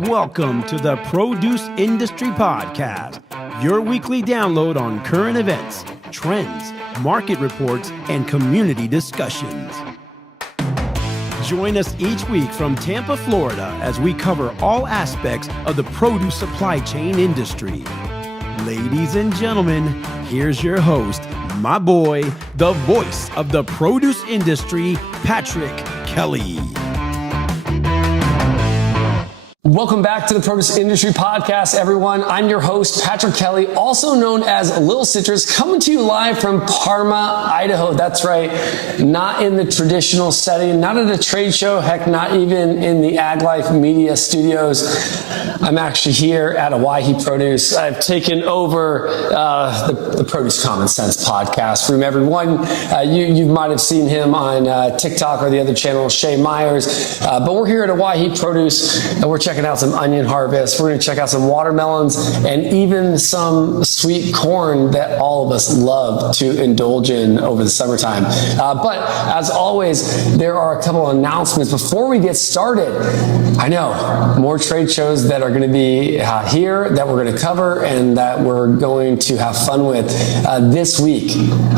Welcome to the Produce Industry Podcast, your weekly download on current events, trends, market reports, and community discussions. Join us each week from Tampa, Florida, as we cover all aspects of the produce supply chain industry. Ladies and gentlemen, here's your host, my boy, the voice of the produce industry, Patrick Kelly. Welcome back to the Produce Industry Podcast, everyone. I'm your host, Patrick Kelly, also known as Lil Citrus, coming to you live from Parma, Idaho. That's right, not in the traditional setting, not at a trade show, heck, not even in the Ag Life Media Studios. I'm actually here at Owyhee Produce. I've taken over the Produce Common Sense podcast from everyone. You might have seen him on TikTok or the other channel, Shay Myers. But we're here at Owyhee Produce, and we're checking out some onion harvest. We're going to check out some watermelons and even some sweet corn that all of us love to indulge in over the summertime. But as always, there are a couple of announcements before we get started. I know more trade shows that are going to be here that we're going to cover and that we're going to have fun with. This week,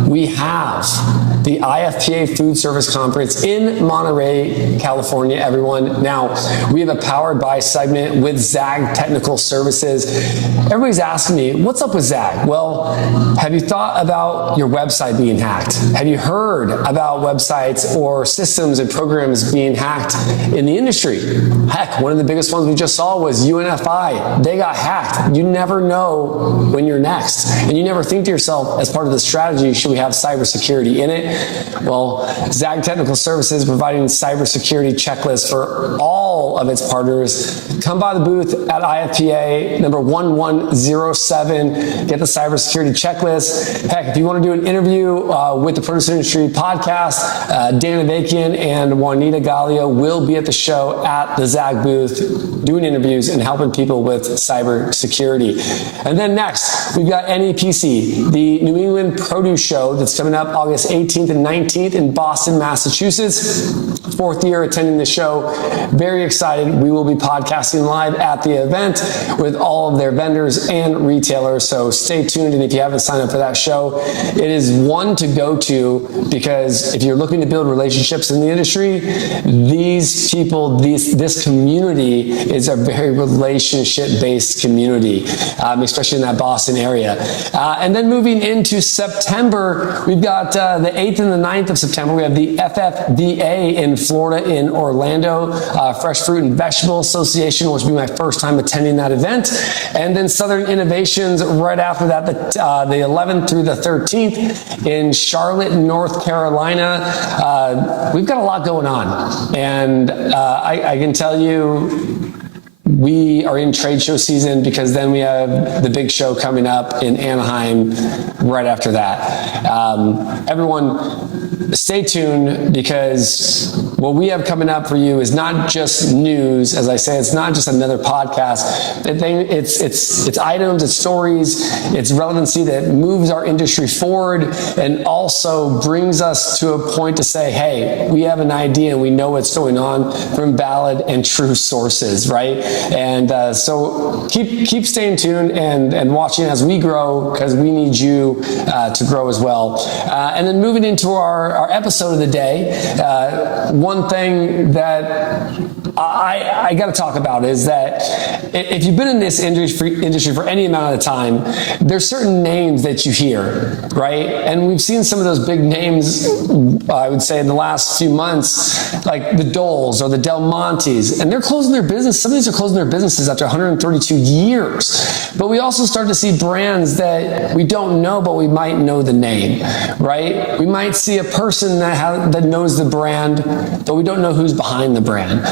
we have the IFPA Food Service Conference in Monterey, California, everyone. Now, we have a Powered By segment with Zag Technical Services. Everybody's asking me, what's up with Zag? Well, have you thought about your website being hacked? Have you heard about websites or systems and programs being hacked in the industry? Heck, one of the biggest ones we just saw was UNFI. They got hacked. You never know when you're next. And you never think to yourself, as part of the strategy, should we have cybersecurity in it? Well, Zag Technical Services providing cybersecurity checklists for all of its partners. Come by the booth at IFPA number 1107. Get the cybersecurity checklist. Heck, if you want to do an interview with the Produce Industry Podcast, Dana Avakian and Juanita Gallia will be at the show at the Zag booth doing interviews and helping people with cybersecurity. And then next, we've got NEPC, the New England Produce Show that's coming up August 18th and 19th in Boston, Massachusetts. Fourth year attending the show. Very excited. We will be podcasting live at the event with all of their vendors and retailers. So stay tuned. And if you haven't signed up for that show, it is one to go to, because if you're looking to build relationships in the industry, these people, this community is a very relationship-based community, especially in that Boston area. And then moving into September, we've got the 8th and the 9th of September, we have the FFVA in Florida in Orlando, Fresh Fruit and Vegetable Association, which will be my first time attending that event. And then Southern Innovations right after that, the 11th through the 13th in Charlotte, North Carolina. We've got a lot going on. And I can tell you, we are in trade show season, because then we have the big show coming up in Anaheim right after that. Everyone, stay tuned, because what we have coming up for you is not just news. As I say, it's not just another podcast. It's items, it's stories, it's relevancy that moves our industry forward and also brings us to a point to say, hey, we have an idea and we know what's going on from valid and true sources, right? And so keep staying tuned and watching as we grow, because we need you to grow as well. And then moving into our episode of the day, one thing that I got to talk about is that if you've been in this industry for any amount of time, there's certain names that you hear, right? And we've seen some of those big names, I would say, in the last few months, like the Doles or the Del Montes, and they're closing their business. Some of these are closing their businesses after 132 years. But we also start to see brands that we don't know, but we might know the name, right? We might see a person that knows the brand, but we don't know who's behind the brand.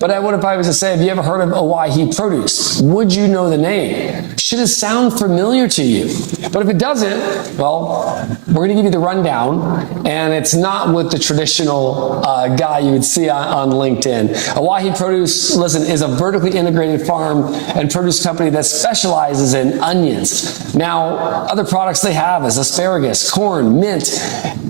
But what if I was to say, have you ever heard of Owyhee Produce? Would you know the name? Should it sound familiar to you? But if it doesn't, well, we're going to give you the rundown, and it's not with the traditional guy you would see on LinkedIn. Owyhee Produce, listen, is a vertically integrated farm and produce company that specializes in onions. Now, other products they have is asparagus, corn, mint,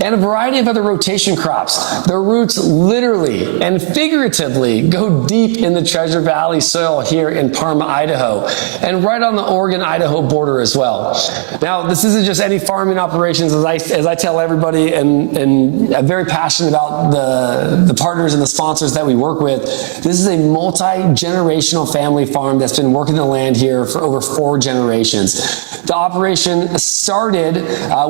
and a variety of other rotation crops. Their roots literally and figuratively go go deep in the Treasure Valley soil here in Parma, Idaho, and right on the Oregon-Idaho border as well. Now, this isn't just any farming operations, as I tell everybody, and I'm very passionate about the partners and the sponsors that we work with. This is a multi-generational family farm that's been working the land here for over 4 generations. The operation started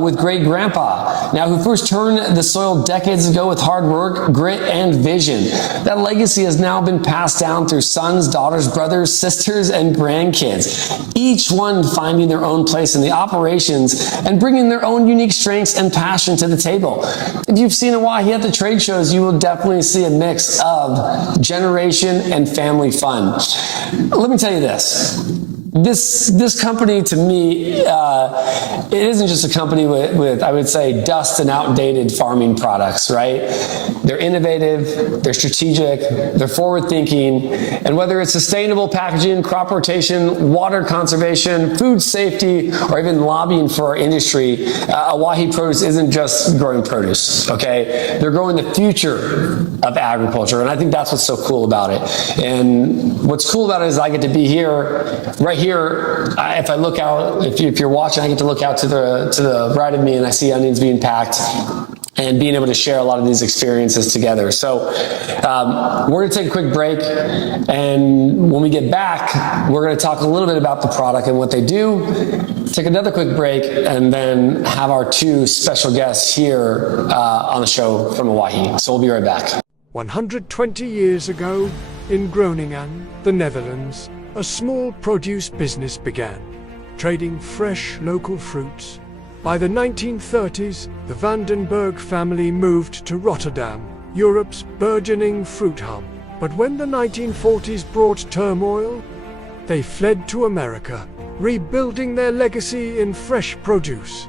with great-grandpa, now who first turned the soil decades ago with hard work, grit, and vision. That legacy has now been passed down through sons, daughters, brothers, sisters, and grandkids, each one finding their own place in the operations and bringing their own unique strengths and passion to the table. If you've seen Owyhee at the trade shows, you will definitely see a mix of generation and family fun. Let me tell you this. This company, to me, it isn't just a company with, I would say, dust and outdated farming products, right? They're innovative, they're strategic, they're forward-thinking, and whether it's sustainable packaging, crop rotation, water conservation, food safety, or even lobbying for our industry, Owyhee Produce isn't just growing produce, okay? They're growing the future of agriculture, and I think that's what's so cool about it. And what's cool about it is I get to be here, right here. If I look out, if you're watching, I get to look out to the right of me and I see onions being packed and being able to share a lot of these experiences together. So we're going to take a quick break, and when we get back, we're going to talk a little bit about the product and what they do, take another quick break, and then have our 2 special guests here on the show from Owyhee. So we'll be right back. 120 years ago, in Groningen, the Netherlands, a small produce business began, trading fresh local fruits. By the 1930s, the Vandenberg family moved to Rotterdam, Europe's burgeoning fruit hub. But when the 1940s brought turmoil, they fled to America, rebuilding their legacy in fresh produce.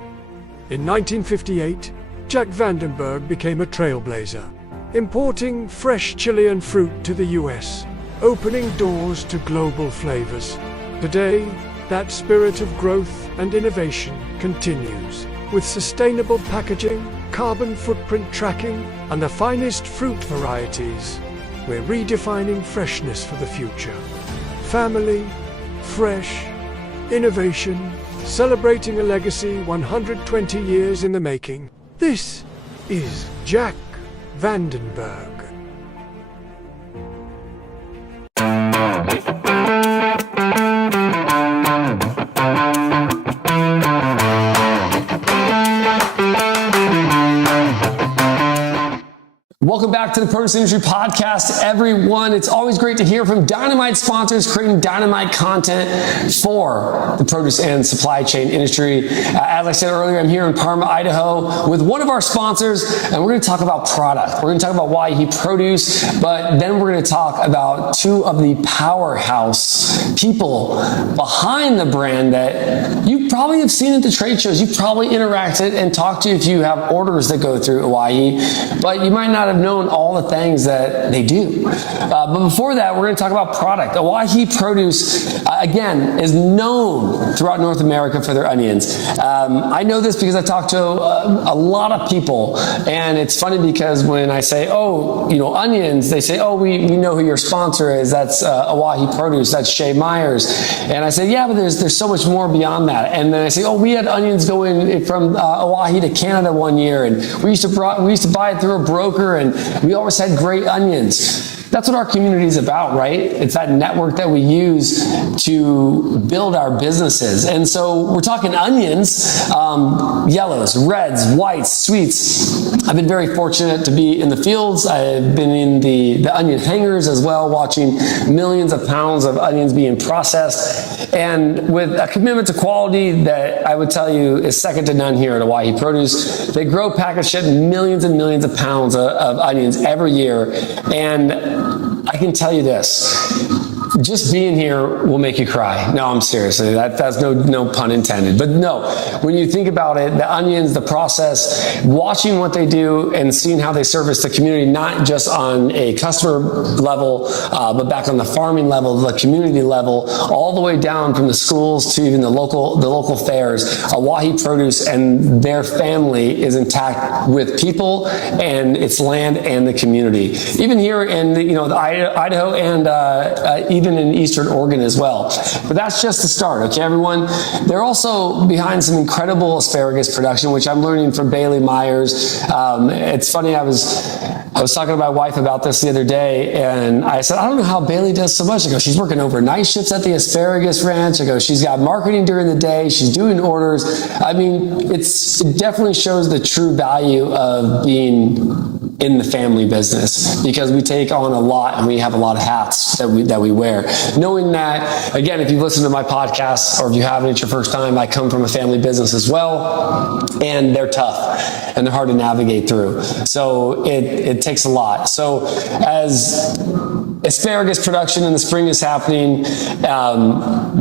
In 1958, Jack Vandenberg became a trailblazer, importing fresh Chilean fruit to the US, opening doors to global flavors. Today, that spirit of growth and innovation continues, with sustainable packaging, carbon footprint tracking, and the finest fruit varieties. We're redefining freshness for the future. Family, fresh, innovation, celebrating a legacy 120 years in the making. This is Jack Vandenberg. Welcome back to the Produce Industry Podcast, everyone. It's always great to hear from dynamite sponsors creating dynamite content for the produce and supply chain industry. As I said earlier, I'm here in Parma, Idaho with one of our sponsors, and we're going to talk about product. We're going to talk about Owyhee Produce, but then we're going to talk about 2 of the powerhouse people behind the brand that you probably have seen at the trade shows. You've probably interacted and talked to if you have orders that go through Owyhee, but you might not have known all the things that they do. But before that, we're going to talk about product. Owyhee Produce, again, is known throughout North America for their onions. I know this because I talk to a lot of people, and it's funny because when I say, oh, you know, onions, they say, oh, we know who your sponsor is. That's Owyhee Produce. That's Shea Myers. And I say, yeah, but there's so much more beyond that. And then I say, oh, we had onions going from Owyhee to Canada one year, and we used to buy it through a broker, and we always had great onions. That's what our community is about, right? It's that network that we use to build our businesses. And so we're talking onions, yellows, reds, whites, sweets. I've been very fortunate to be in the fields. I've been in the onion hangers as well, watching millions of pounds of onions being processed. And with a commitment to quality that I would tell you is second to none here at Owyhee Produce. They grow, package, ship millions and millions of pounds of onions every year. And I can tell you this, just being here will make you cry. No, I'm serious. That's no pun intended. But no, when you think about it, the onions, the process, watching what they do and seeing how they service the community, not just on a customer level, but back on the farming level, the community level, all the way down from the schools to even the local fairs. Owyhee Produce and their family is intact with people and its land and the community. Even here in the Idaho and even in Eastern Oregon as well. But that's just the start, okay, everyone? They're also behind some incredible asparagus production, which I'm learning from Bailey Myers. It's funny, I was talking to my wife about this the other day, and I said, I don't know how Bailey does so much. I go, she's working overnight shifts at the asparagus ranch. I go, she's got marketing during the day. She's doing orders. I mean, it definitely shows the true value of being in the family business, because we take on a lot and we have a lot of hats that we wear. Knowing that, again, if you've listened to my podcast or if you haven't, it's your first time, I come from a family business as well, and they're tough and they're hard to navigate through. So it takes a lot. So as asparagus production in the spring is happening,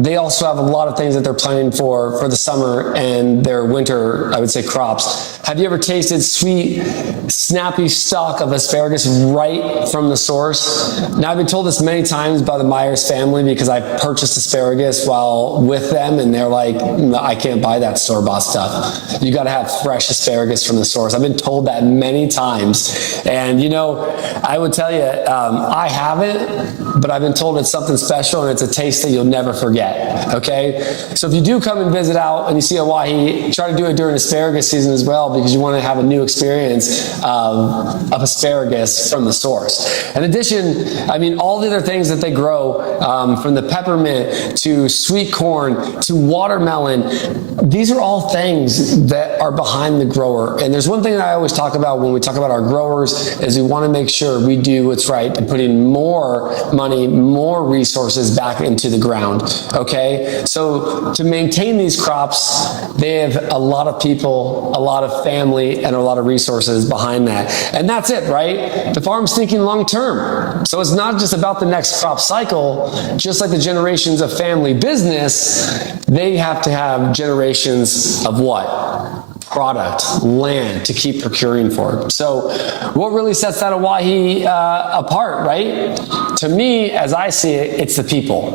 they also have a lot of things that they're planning for the summer and their winter, I would say, crops. Have you ever tasted sweet, snappy stalk of asparagus right from the source? Now, I've been told this many times by the Myers family because I purchased asparagus while with them, and they're like, I can't buy that store-bought stuff. You got to have fresh asparagus from the source. I've been told that many times. And, I would tell you, I haven't, but I've been told it's something special and it's a taste that you'll never forget, okay? So if you do come and visit out and you see Owyhee, try to do it during asparagus season as well, because you want to have a new experience of asparagus from the source. In addition, I mean, all the other things that they grow, from the peppermint to sweet corn to watermelon, these are all things that are behind the grower. And there's one thing that I always talk about when we talk about our growers is we want to make sure we do what's right and putting more money, more resources back into the ground, okay? So to maintain these crops, they have a lot of people, a lot of family, and a lot of resources behind that. And that's it, right? The farm's thinking long term. So it's not just about the next crop cycle. Just like the generations of family business, they have to have generations of what? Product, land to keep procuring for. So what really sets that Owyhee apart, right? To me, as I see it, it's the people,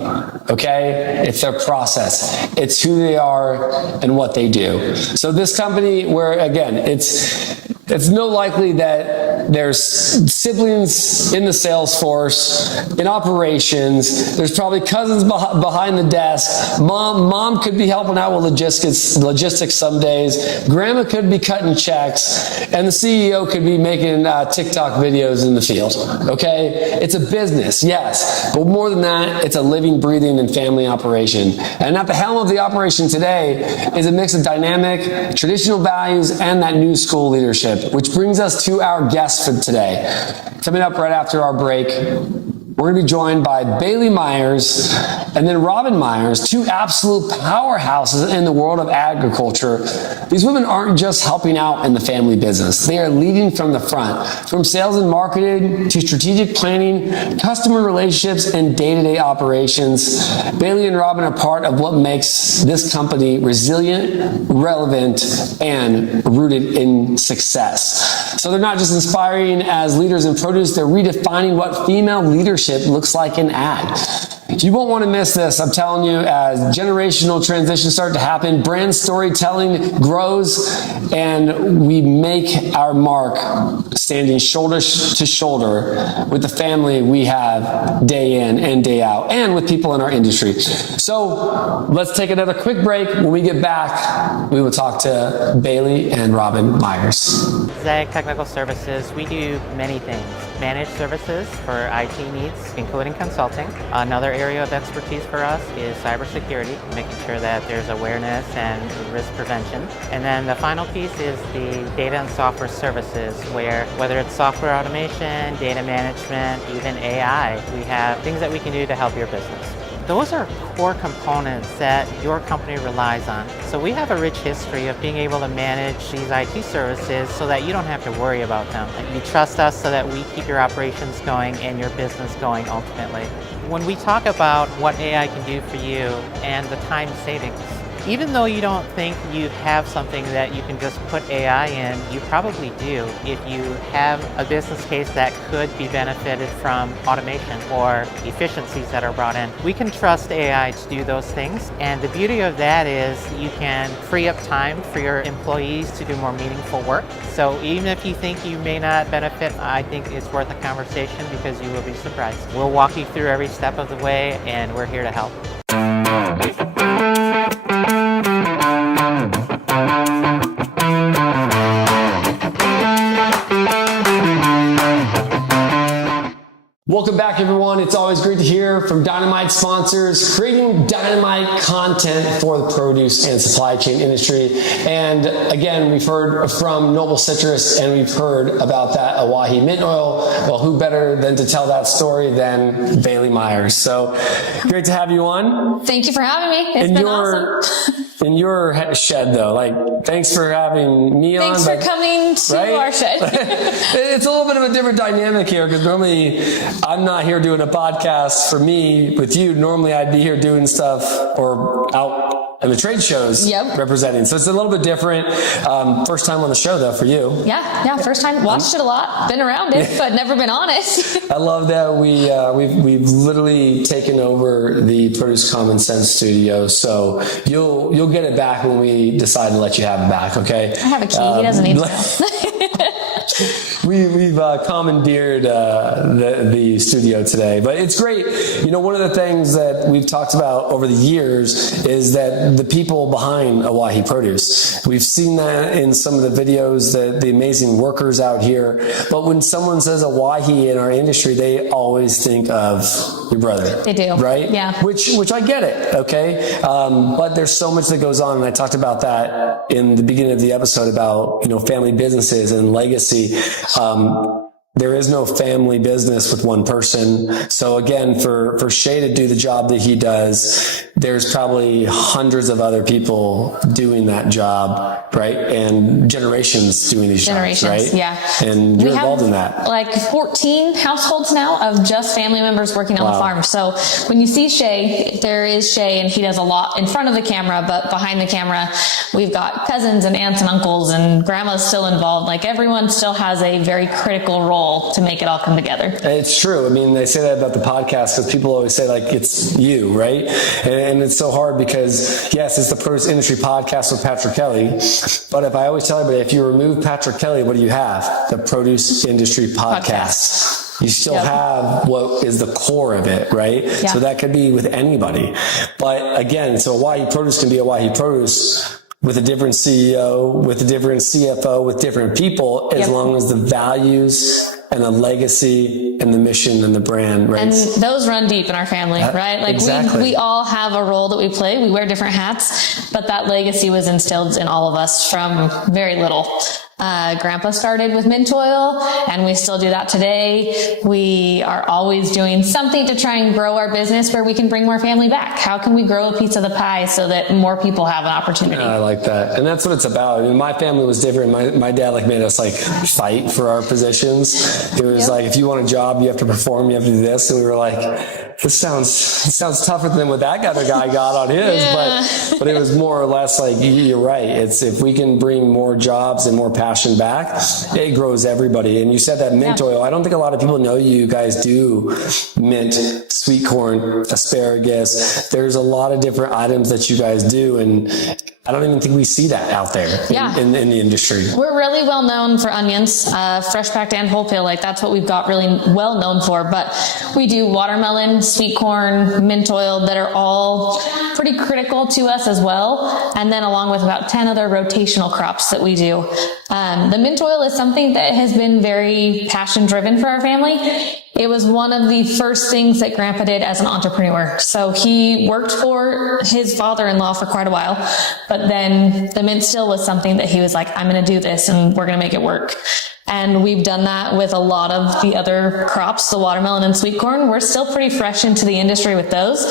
okay? It's their process. It's who they are and what they do. So this company, where again, it's no likely that there's siblings in the sales force, in operations. There's probably cousins behind the desk. Mom could be helping out with logistics some days. Grandma could be cutting checks, and the CEO could be making TikTok videos in the field. Okay, it's a business, yes, but more than that, it's a living, breathing, and family operation. And at the helm of the operation today is a mix of dynamic, traditional values, and that new school leadership. Which brings us to our guest for today. Coming up right after our break, we're going to be joined by Bailey Myers and then Robin Myers, two absolute powerhouses in the world of agriculture. These women aren't just helping out in the family business. They are leading from the front, from sales and marketing to strategic planning, customer relationships, and day-to-day operations. Bailey and Robin are part of what makes this company resilient, relevant, and rooted in success. So they're not just inspiring as leaders in produce, they're redefining what female leadership looks like in ag. You won't want to miss this, I'm telling you, as generational transitions start to happen, brand storytelling grows, and we make our mark standing shoulder to shoulder with the family we have day in and day out, and with people in our industry. So let's take another quick break. When we get back, we will talk to Bailey and Robin Myers. ZAG Technical Services, we do many things. Managed services for IT needs, including consulting. Another area of expertise for us is cybersecurity, making sure that there's awareness and risk prevention. And then the final piece is the data and software services, where whether it's software automation, data management, even AI, we have things that we can do to help your business. Those are core components that your company relies on. So we have a rich history of being able to manage these IT services so that you don't have to worry about them. You trust us so that we keep your operations going and your business going ultimately. When we talk about what AI can do for you and the time savings, even though you don't think you have something that you can just put AI in, you probably do if you have a business case that could be benefited from automation or efficiencies that are brought in. We can trust AI to do those things, and the beauty of that is you can free up time for your employees to do more meaningful work. So even if you think you may not benefit, I think it's worth a conversation because you will be surprised. We'll walk you through every step of the way, and we're here to help. Welcome back, everyone. It's always great to hear from Dynamite sponsors, creating dynamite content for the produce and supply chain industry. And again, we've heard from Noble Citrus and we've heard about that Owyhee mint oil. Well, who better than to tell that story than Bailey Myers? So great to have you on. Thank you for having me. It's been awesome. In your shed, though, like, thanks for having me on. Thanks for coming to our shed. It's a little bit of a different dynamic here because normally I'm not here doing a podcast for me with you. Normally I'd be here doing stuff or out in the trade shows representing. So it's a little bit different. First time on the show, though, for you. Yeah, first time. Watched it a lot. Been around it, but never been on it. I love that we've literally taken over the Produce Common Sense studio. So you'll get it back when we decide to let you have it back. Okay. I have a key. He doesn't need to. We've commandeered the studio today, but it's great. You know, one of the things that we've talked about over the years is that the people behind Owyhee Produce. We've seen that in some of the videos, the amazing workers out here. But when someone says Owyhee in our industry, they always think of your brother. They do, right? Yeah. Which I get it. Okay, but there's so much that goes on, and I talked about that in the beginning of the episode about family businesses and legacy. There is no family business with one person. So again, for Shay to do the job that he does, there's probably hundreds of other people doing that job, right? And generations doing these jobs, right? Yeah. And you're involved in that. Like 14 households now of just family members working on the farm. So when you see Shay, there is Shay, and he does a lot in front of the camera, but behind the camera, we've got cousins and aunts and uncles, and grandma's still involved. Like everyone still has a very critical role to make it all come together. It's true. I mean, they say that about the podcast because people always say like it's you, right? And it's so hard because yes, it's the Produce Industry Podcast with Patrick Kelly. But if I always tell everybody, if you remove Patrick Kelly, what do you have? The Produce Industry Podcast. You still have what is the core of it, right? Yeah. So that could be with anybody. But again, so Owyhee Produce can be Owyhee Produce with a different CEO, with a different CFO, with different people, as long as the values and the legacy and the mission and the brand, right? And those run deep in our family, right? Like we all have a role that we play. We wear different hats, but that legacy was instilled in all of us from very little. Grandpa started with mint oil, and we still do that today. We are always doing something to try and grow our business where we can bring more family back. How can we grow a piece of the pie so that more people have an opportunity? I like that. And that's what it's about. I mean, my family was different. My dad made us fight for our positions. It was like, if you want a job, you have to perform, you have to do this. And we were like, this sounds tougher than what that other guy got on his, but it was more or less like, you're right. It's if we can bring more jobs and more passion back, it grows everybody. And you said that mint oil. I don't think a lot of people know you guys do mint, sweet corn, asparagus. There's a lot of different items that you guys do, and I don't even think we see that out there in the industry. We're really well known for onions, fresh packed and whole peel. Like that's what we've got really well known for. But we do watermelon, sweet corn, mint oil that are all pretty critical to us as well. And then along with about 10 other rotational crops that we do. The mint oil is something that has been very passion driven for our family. It was one of the first things that Grandpa did as an entrepreneur. So he worked for his father-in-law for quite a while, but then the mint still was something that he was like, I'm going to do this and we're going to make it work. And we've done that with a lot of the other crops, the watermelon and sweet corn. We're still pretty fresh into the industry with those,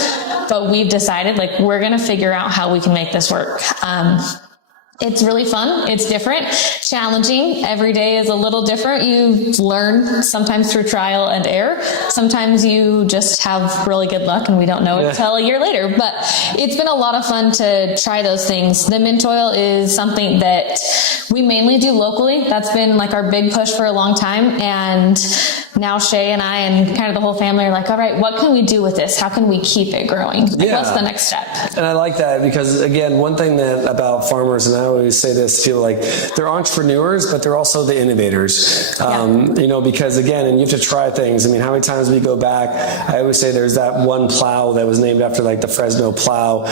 but we've decided we're going to figure out how we can make this work. It's really fun. It's different, challenging. Every day is a little different. You learn sometimes through trial and error. Sometimes you just have really good luck and we don't know it until a year later. But it's been a lot of fun to try those things. The mint oil is something that we mainly do locally. That's been like our big push for a long time. And now Shay and I and kind of the whole family are like, all right, what can we do with this? How can we keep it growing? Like, what's the next step? And I like that because, again, one thing that about farmers, and I always say this, feel like they're entrepreneurs, but they're also the innovators. You know, because, again, and you have to try things. I mean, how many times we go back, I always say there's that one plow that was named after like the Fresno plow.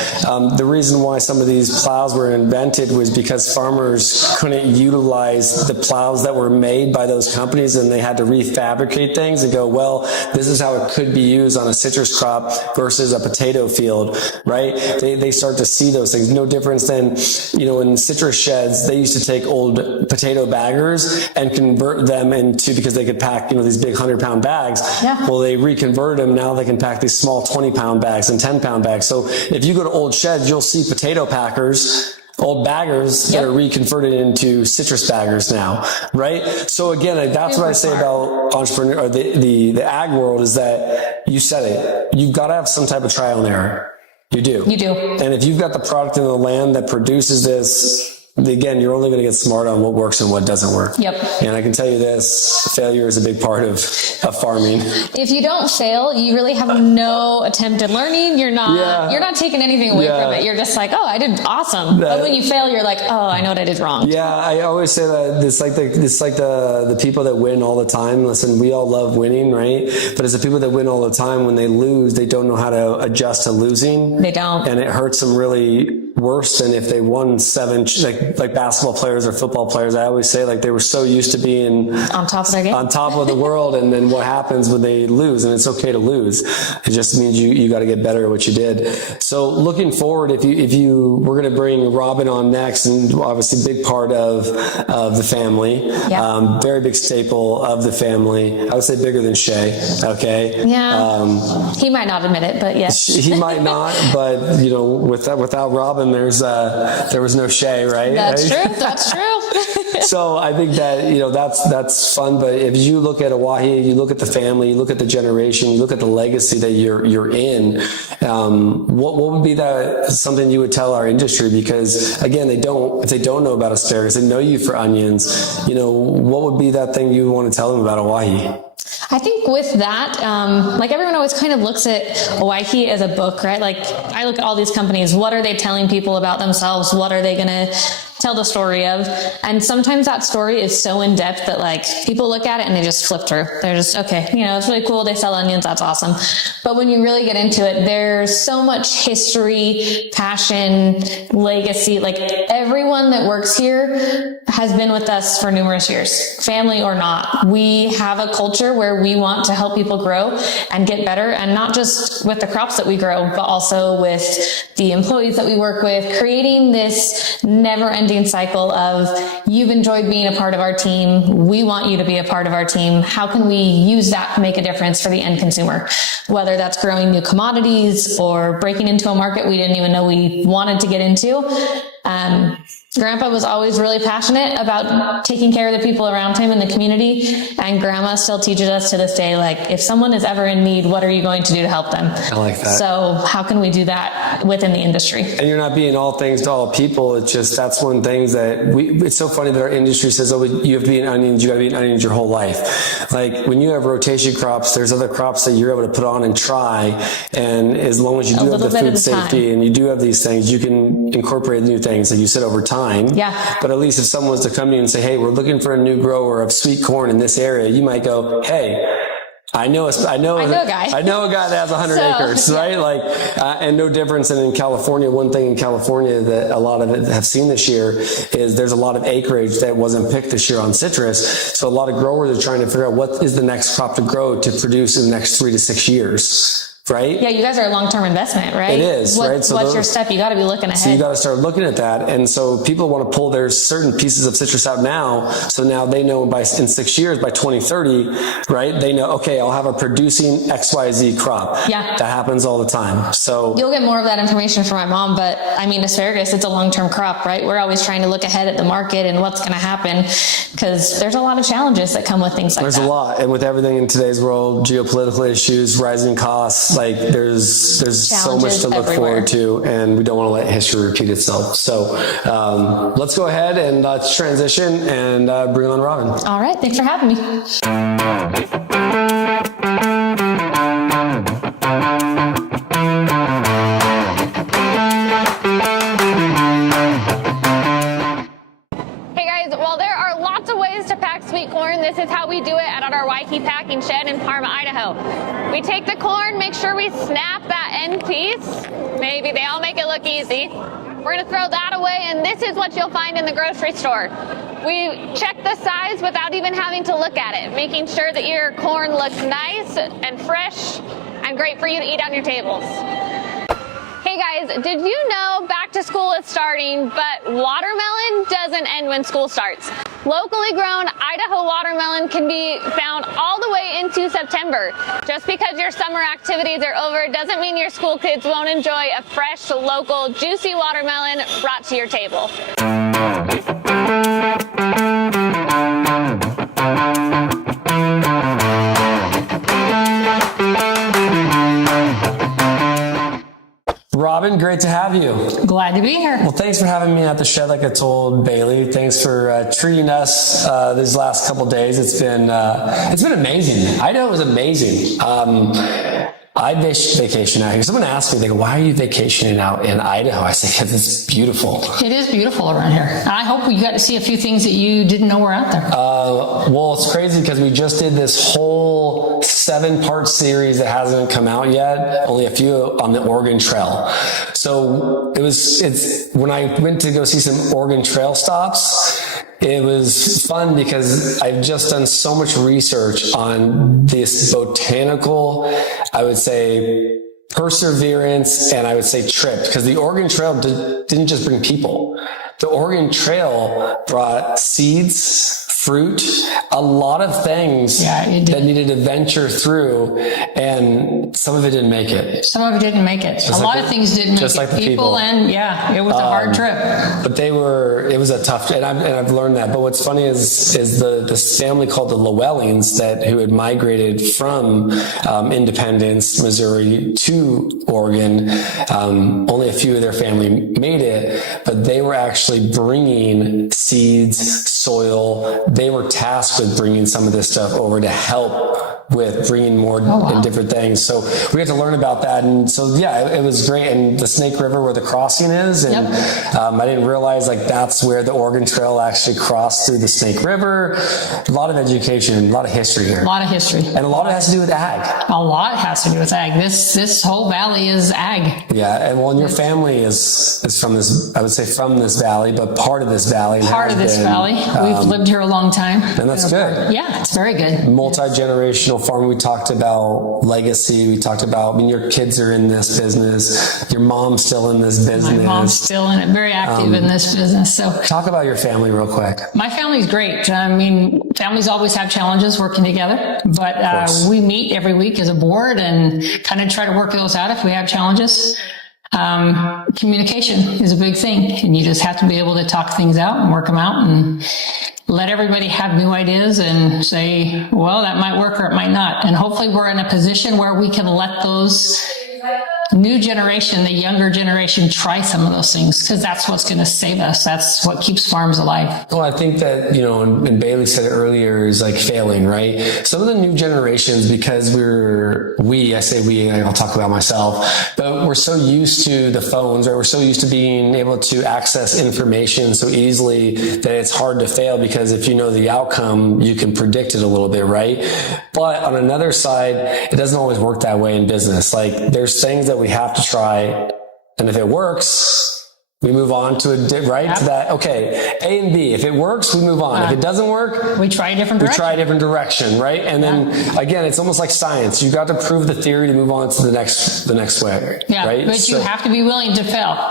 The reason why some of these plows were invented was because farmers couldn't utilize the plows that were made by those companies, and they had to refabricate things and go, well, this is how it could be used on a citrus crop versus a potato field, right? They start to see those things. No difference than, you know, in citrus sheds, they used to take old potato baggers and convert them into, because they could pack, you know, these big 100-pound bags. Well, they reconverted them. Now they can pack these small 20-pound bags and 10-pound bags. So if you go to old sheds, you'll see potato packers, old baggers that are reconverted into citrus baggers now, right? So again, that's what I say about entrepreneur, or the ag world, is that you said it. You've got to have some type of trial and error. You do. You do. And if you've got the product in the land that produces this, again, you're only going to get smart on what works and what doesn't work. Yep. And I can tell you this, failure is a big part of farming. If you don't fail, you really have no attempt at learning. You're not taking anything away from it. You're just like, oh, I did awesome. But when you fail, you're like, oh, I know what I did wrong. Yeah, I always say that it's like the people that win all the time. Listen, we all love winning, right? But it's the people that win all the time, when they lose, they don't know how to adjust to losing. They don't. And it hurts them really worse than if they won seven, like basketball players or football players. I always say, like, they were so used to being on top of their game, on top of the world, and then what happens when they lose? And it's okay to lose. It just means you got to get better at what you did. So looking forward, we're going to bring Robin on next, and obviously big part of the family, very big staple of the family. I would say bigger than Shay. Okay. Yeah. He might not admit it, but yes. He might not, but you know, without Robin, there was no Shay, right? That's true. That's true. So I think that, you know, that's fun. But if you look at Owyhee, you look at the family, you look at the generation, you look at the legacy that you're in, what would be something you would tell our industry? Because again, if they don't know about asparagus, they know you for onions, you know, what would be that thing you want to tell them about Owyhee? I think with that, like, everyone always kind of looks at Owyhee as a book, right? Like, I look at all these companies, what are they telling people about themselves? What are they going to tell the story of? And sometimes that story is so in depth that, like, people look at it and they just flip through. They're just, okay, you know, it's really cool. They sell onions. That's awesome. But when you really get into it, there's so much history, passion, legacy. Like, everyone that works here has been with us for numerous years, family or not. We have a culture where we want to help people grow and get better, and not just with the crops that we grow, but also with the employees that we work with, creating this never-ending cycle of, you've enjoyed being a part of our team, we want you to be a part of our team. How can we use that to make a difference for the end consumer? Whether that's growing new commodities or breaking into a market we didn't even know we wanted to get into. Grandpa was always really passionate about taking care of the people around him in the community, and Grandma still teaches us to this day, like, if someone is ever in need, what are you going to do to help them? I like that. So how can we do that within the industry? And you're not being all things to all people. It's just, that's one thing that it's so funny that our industry says, oh, you have to be in onions, you got to be in onions your whole life. Like, when you have rotation crops, there's other crops that you're able to put on and try, and as long as you do have the food safety and you do have these things, you can incorporate new things that you said over time. Yeah. But at least if someone was to come to you and say, hey, we're looking for a new grower of sweet corn in this area, you might go, hey, I know a guy that has 100 acres, right? Like, and no difference than in California. One thing in California that a lot of it have seen this year is there's a lot of acreage that wasn't picked this year on citrus. So a lot of growers are trying to figure out what is the next crop to grow to produce in the next 3 to 6 years right? Yeah, you guys are a long-term investment, right? It is, right? So what's your step? You got to be looking ahead. So you got to start looking at that. And so people want to pull their certain pieces of citrus out now. So now they know in 6 years, by 2030, right? They know, okay, I'll have a producing XYZ crop. Yeah. That happens all the time. So you'll get more of that information from my mom, but I mean, asparagus, it's a long-term crop, right? We're always trying to look ahead at the market and what's going to happen, because there's a lot of challenges that come with things like that. There's a lot. And with everything in today's world, geopolitical issues, rising costs, like there's so much to look forward to, and we don't want to let history repeat itself. So let's go ahead and let's transition and bring on Robin. All right. Thanks for having me. This is how we do it at our Owyhee packing shed in Parma, Idaho. We take the corn, make sure we snap that end piece. Maybe they all make it look easy. We're going to throw that away, and this is what you'll find in the grocery store. We check the size without even having to look at it, making sure that your corn looks nice and fresh and great for you to eat on your tables. Hey guys, did you know back to school is starting, but watermelon doesn't end when school starts? Locally grown Idaho watermelon can be found all the way into September. Just because your summer activities are over doesn't mean your school kids won't enjoy a fresh, local, juicy watermelon brought to your table. Robin, great to have you. Glad to be here. Well, thanks for having me at the shed, like I told Bailey. Thanks for treating us these last couple of days. It's been amazing. Idaho is amazing. I vacation out here. Someone asked me, they go, why are you vacationing out in Idaho? I say, because it's beautiful. It is beautiful around here. I hope you got to see a few things that you didn't know were out there. Well, it's crazy because we just did this whole 7-part series that hasn't come out yet, only a few on the Oregon Trail. So it's when I went to go see some Oregon Trail stops, it was fun because I've just done so much research on this botanical, I would say, perseverance, and I would say trip, because the Oregon Trail didn't just bring people. The Oregon Trail brought seeds, fruit, a lot of things that needed to venture through, and some of it didn't make it. Some of it didn't make it. A lot of things didn't make it. Just like the people. And it was a hard trip. But it was a tough, and I've learned that. But what's funny is this family called the Llewellyns who had migrated from Independence, Missouri to Oregon. Only a few of their family made it, but they were actually bringing seeds, soil. They were tasked with bringing some of this stuff over to help with bringing more and different things. So we had to learn about that. And so, it was great. And the Snake River where the crossing is. And I didn't realize that's where the Oregon Trail actually crossed through the Snake River. A lot of education, a lot of history here. A lot of history. And a lot of it has to do with ag. A lot has to do with ag. This whole valley is ag. Yeah. And your family is from this, I would say from this valley, but part of this valley. Part of this valley. We've lived here a long time. And that's good. Yeah, it's very good. Multi-generational farming. We talked about legacy. We talked about, your kids are in this business. Your mom's still in this business. My mom's still in it, very active in this business. So talk about your family real quick. My family's great. Families always have challenges working together, but we meet every week as a board and kind of try to work those out if we have challenges. Communication is a big thing, and you just have to be able to talk things out and work them out and let everybody have new ideas and say, well, that might work or it might not. And hopefully we're in a position where we can let those new generation, the younger generation, try some of those things, because that's what's going to save us. That's what keeps farms alive. Well, I think that, and Bailey said it earlier, is failing, right? Some of the new generations, because I say we, and I'll talk about myself, but we're so used to the phones, or we're so used to being able to access information so easily that it's hard to fail, because if you know the outcome, you can predict it a little bit, right? But on another side, it doesn't always work that way in business. There's things that we have to try, and if it works, We move on to to that. Okay, A and B. If it works, we move on. If it doesn't work, we try a different direction. Right? And then again, it's almost like science. You got to prove the theory to move on to the next way. Yeah, right? But you have to be willing to fail.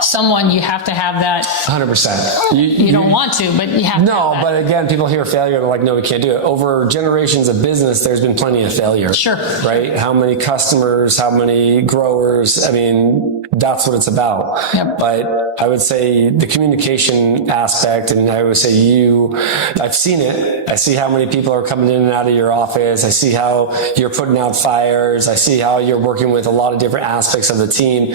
You have to have that. 100%. You don't want to, but you have to. No, but again, people hear failure and they're like, no, we can't do it. Over generations of business, there's been plenty of failure. Sure. Right? How many customers, how many growers? I mean, that's what it's about. Yep. But I would say the communication aspect, and I would say I've seen it. I see how many people are coming in and out of your office. I see how you're putting out fires. I see how you're working with a lot of different aspects of the team.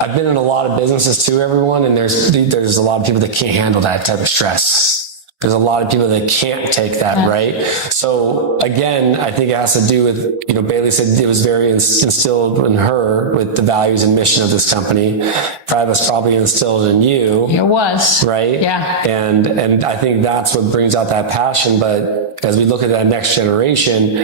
I've been in a lot of businesses too, everyone, and there's a lot of people that can't handle that type of stress. There's a lot of people that can't take that, right? So again, I think it has to do with, Bailey said it was very instilled in her with the values and mission of this company. Travis probably instilled in you. It was. Right? Yeah. And I think that's what brings out that passion. But as we look at that next generation,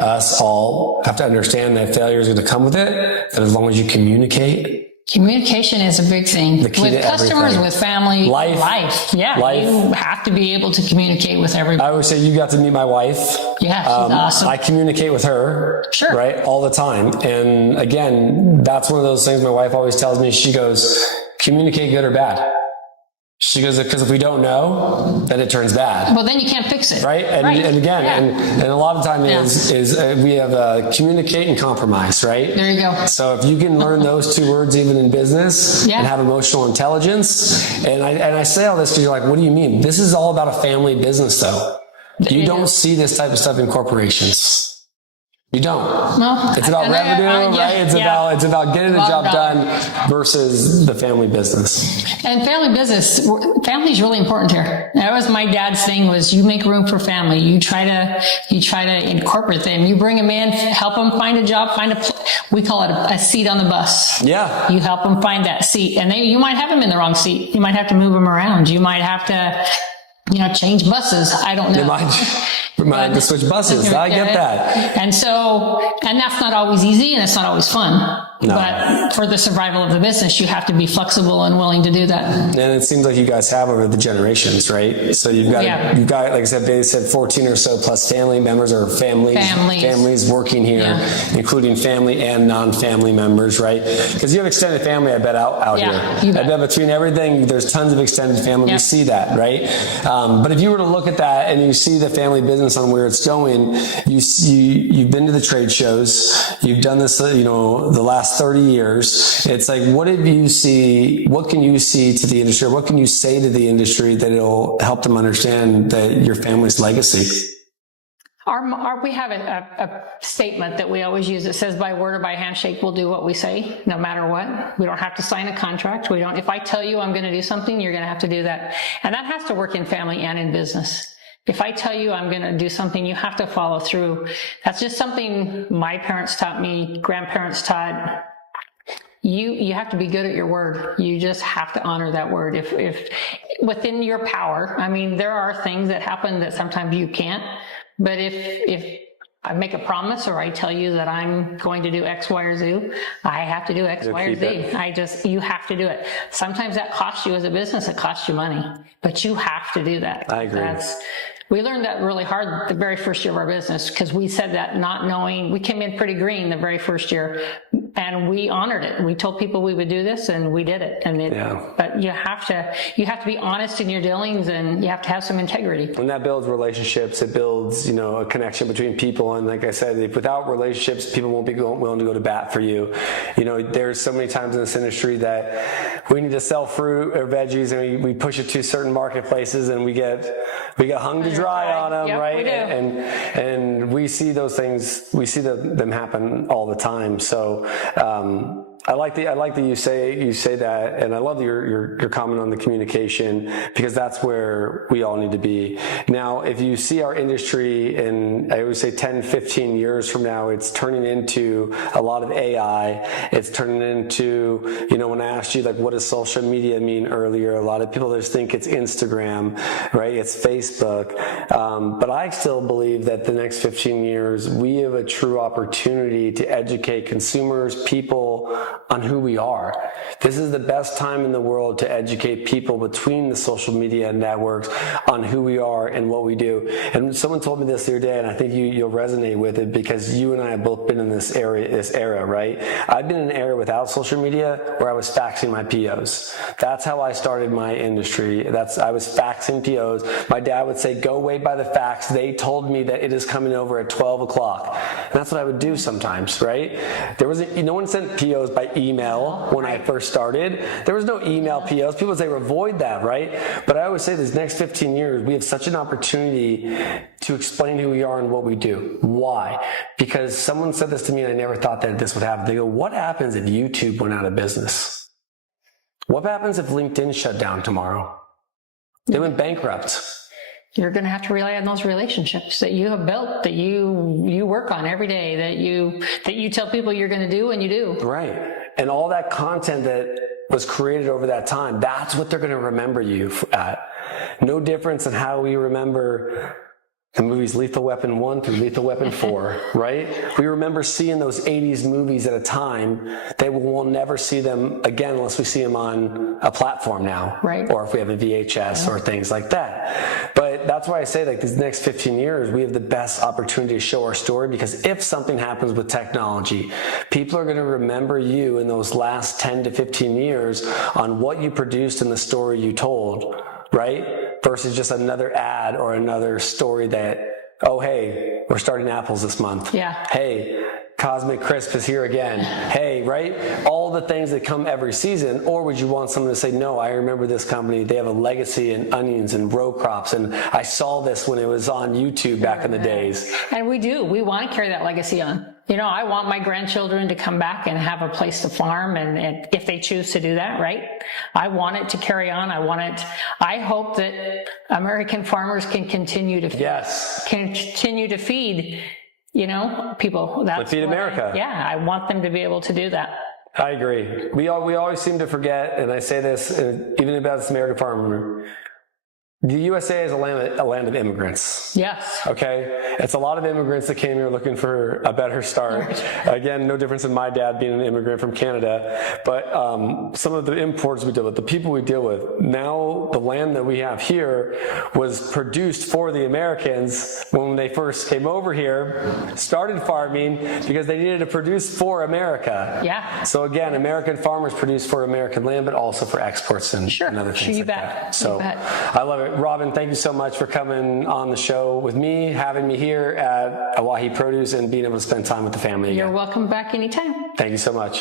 us all have to understand that failure is going to come with it. And as long as you communicate, communication is a big thing with customers, everything. with family, life. Yeah, you have to be able to communicate with everybody. I always say you got to meet my wife. Yeah, she's awesome. I communicate with her, sure, right, all the time. And again, that's one of those things my wife always tells me. She goes, communicate good or bad. She goes, because if we don't know, then it turns bad. Well, then you can't fix it. Right? And again, and a lot of time we have communicate and compromise, right? There you go. So if you can learn those two words even in business and have emotional intelligence, and I say all this because you're like, what do you mean? This is all about a family business though. You don't see this type of stuff in corporations. You don't. No. It's about revenue, right? It's about getting the job done versus the family business. And family is really important here. That was my dad's thing, was you make room for family. You try to incorporate them. You bring them in, help them find a job, we call it a seat on the bus. Yeah. You help them find that seat, and you might have them in the wrong seat. You might have to move them around. You might have to, change buses. I don't know. We might have to switch buses. I get that. And that's not always easy, and it's not always fun. No. But for the survival of the business, you have to be flexible and willing to do that. And it seems like you guys have over the generations, right? So you've got, like I said, Bailey said 14 or so plus family members or families working here, including family and non-family members, right? Because you have extended family, I bet, out here. I bet between everything, there's tons of extended family. We see that, right? But if you were to look at that and you see the family business on where it's going, you've been to the trade shows, you've done this, the last 30 years. It's like, what can you see to the industry? What can you say to the industry that it'll help them understand that your family's legacy? We have a statement that we always use. It says, by word or by handshake, we'll do what we say, no matter what. We don't have to sign a contract. If I tell you I'm going to do something, you're going to have to do that. And that has to work in family and in business. If I tell you I'm going to do something, you have to follow through. That's just something my parents taught me, grandparents taught. You have to be good at your word. You just have to honor that word. If within your power, there are things that happen that sometimes you can't. But if I make a promise or I tell you that I'm going to do X, Y, or Z, I have to do X, Y, or Z. You have to do it. Sometimes that costs you as a business, it costs you money, but you have to do that. I agree. We learned that really hard the very first year of our business, because we said that not knowing. We came in pretty green the very first year, and we honored it. We told people we would do this, and we did it. But you have to be honest in your dealings, and you have to have some integrity. And that builds relationships. It builds, a connection between people. And like I said, without relationships, people won't be willing to go to bat for you. There's so many times in this industry that we need to sell fruit or veggies, and we push it to certain marketplaces, and we get hung to dry on them, right? We do. And we see those things. We see them happen all the time. So I like that you say that, and I love your comment on the communication, because that's where we all need to be. Now, if you see our industry in, I always say 10, 15 years from now, it's turning into a lot of AI. It's turning into, when I asked you, like, what does social media mean earlier? A lot of people just think it's Instagram, right? It's Facebook. But I still believe that the next 15 years, we have a true opportunity to educate consumers, people, on who we are. This is the best time in the world to educate people between the social media networks on who we are and what we do. And someone told me this the other day, and I think you'll resonate with it because you and I have both been in this era, right? I've been in an era without social media where I was faxing my POs. That's how I started my industry. I was faxing POs. My dad would say, go wait by the fax. They told me that it is coming over at 12 o'clock. And that's what I would do sometimes, right? No one sent POs by email when I first started. There was no email POs. People say avoid that, right? But I always say this next 15 years, we have such an opportunity to explain who we are and what we do. Why? Because someone said this to me and I never thought that this would happen. They go, what happens if YouTube went out of business? What happens if LinkedIn shut down tomorrow? They went bankrupt. You're going to have to rely on those relationships that you have built, that you work on every day, that you tell people you're going to do and you do. Right. And all that content that was created over that time, that's what they're going to remember you at. No difference in how we remember the movies Lethal Weapon 1 through Lethal Weapon 4, right? We remember seeing those 80s movies at a time that we'll never see them again unless we see them on a platform now. Right. Or if we have a VHS or things like that. But that's why I say like these next 15 years, we have the best opportunity to show our story because if something happens with technology, people are going to remember you in those last 10 to 15 years on what you produced and the story you told, right? Versus just another ad or another story that, oh, hey, we're starting apples this month. Yeah. Hey, Cosmic Crisp is here again. Hey, right? All the things that come every season. Or would you want someone to say, no, I remember this company. They have a legacy in onions and row crops. And I saw this when it was on YouTube back in the days. And we do. We want to carry that legacy on. You know, I want my grandchildren to come back and have a place to farm and if they choose to do that, right? I want it to carry on. I hope that American farmers can continue to feed, you know, people. That's feed America. I want them to be able to do that. I agree. We always seem to forget, and I say this even about this American farmer, the USA is a land of immigrants. Yes. Okay? It's a lot of immigrants that came here looking for a better start. Again, no difference in my dad being an immigrant from Canada. But some of the imports we deal with, the people we deal with, now the land that we have here was produced for the Americans when they first came over here, started farming because they needed to produce for America. Yeah. So again, American farmers produce for American land, but also for exports and other things like that. So I love it. Robin, thank you so much for coming on the show with me, having me here at Owyhee Produce and being able to spend time with the family again. You're welcome back anytime. Thank you so much.